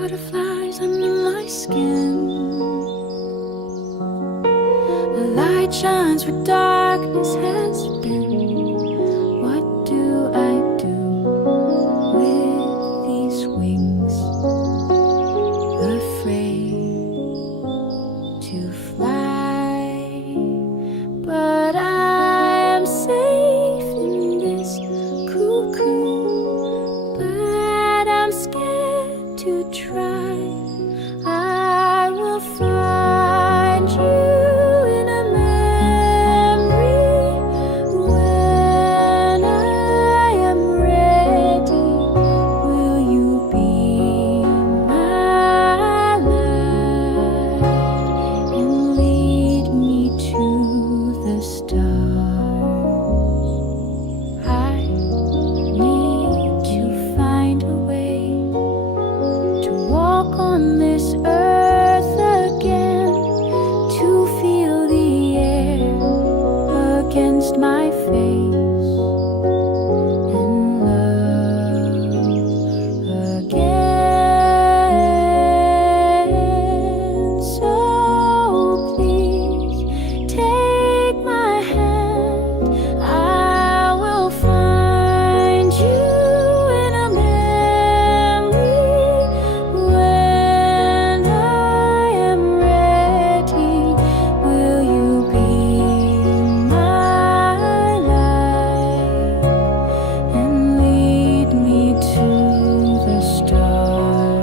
butterflies under my skin. The light shines where darkness has been. What do I do with these wings? Afraid to fly, but I am safe in this cuckoo. But I'm scared to try. I will find you in a memory when I am ready. Will you be my light and lead me to the stars? I need to find a way to walk on this earth again, to feel the air against my face and love again. So please take my hand. I will find you in a memory when I am ready. Will you be my light and lead me to the stars?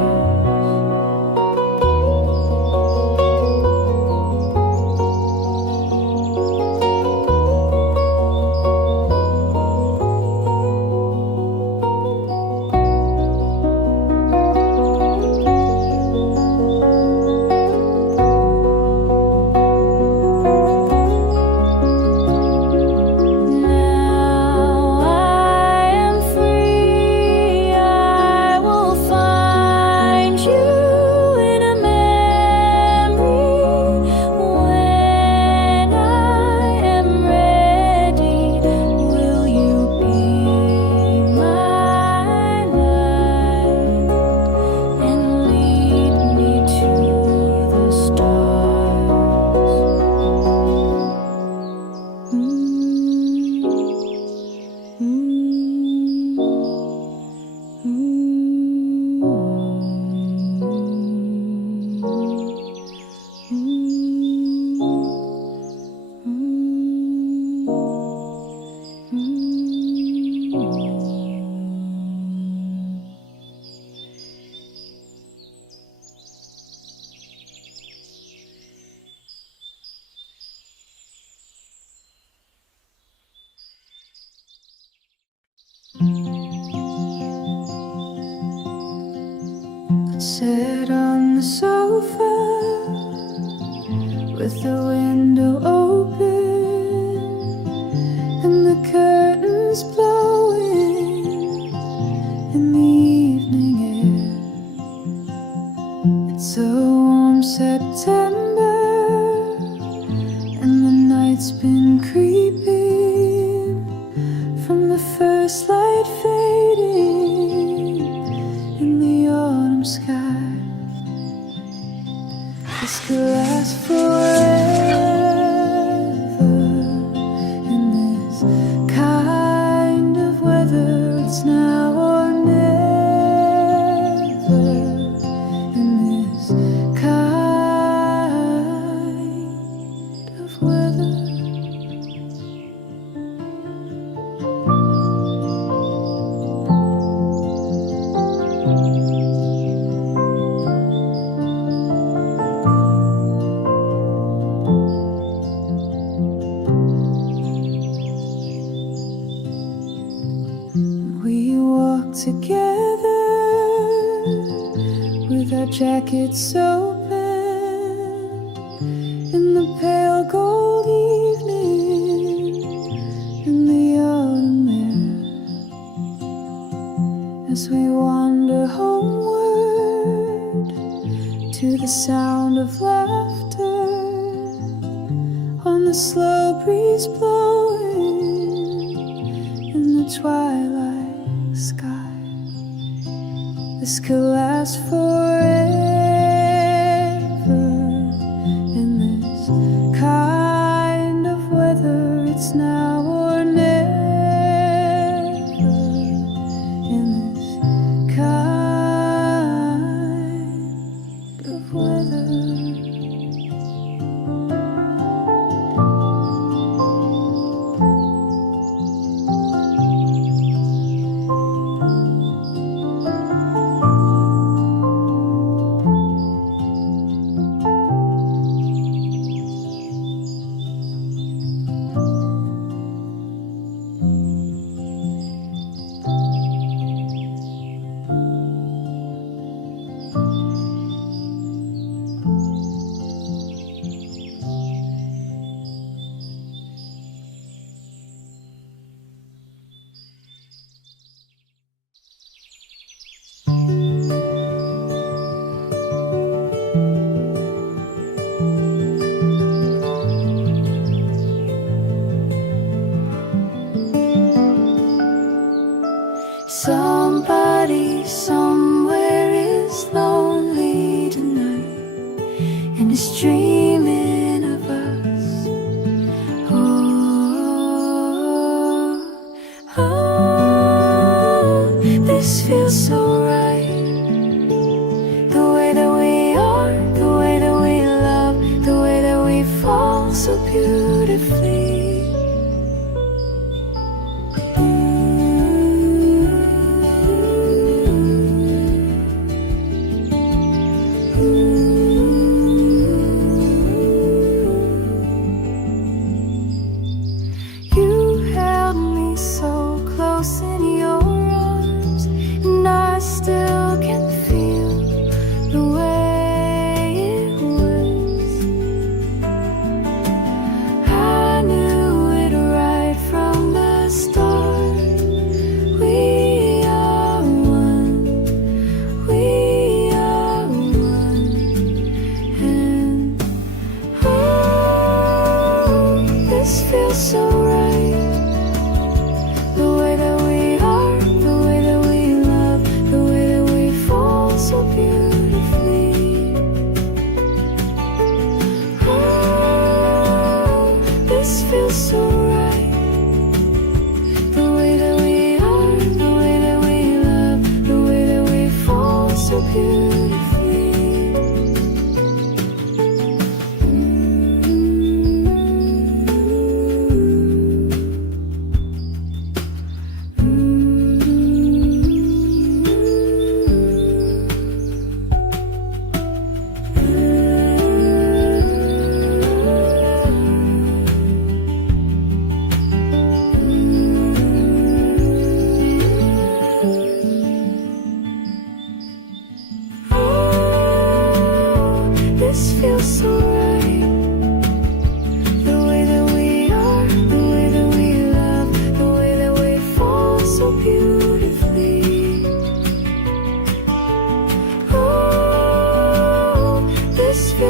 Now I am free. I will find you in a memory when I am ready. Will you be my light and lead me to the stars? Sit on the sofa with the window open and the curtains blowing in the evening air. It's a warm September and the night's been creeping from the first light fading in the autumn sky. This could last forever in this kind of weather. It's now or never in this kind of weather. We walk together with our jackets open in the pale gold evening in the autumn air, as we wander homeward to the sound of laughter on the slow breeze blowing in the twilight sky. This could last forever.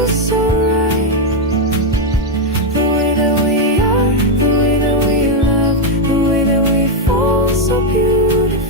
feels so right. The way that we are, the way that we love, the way that we fall so beautifully.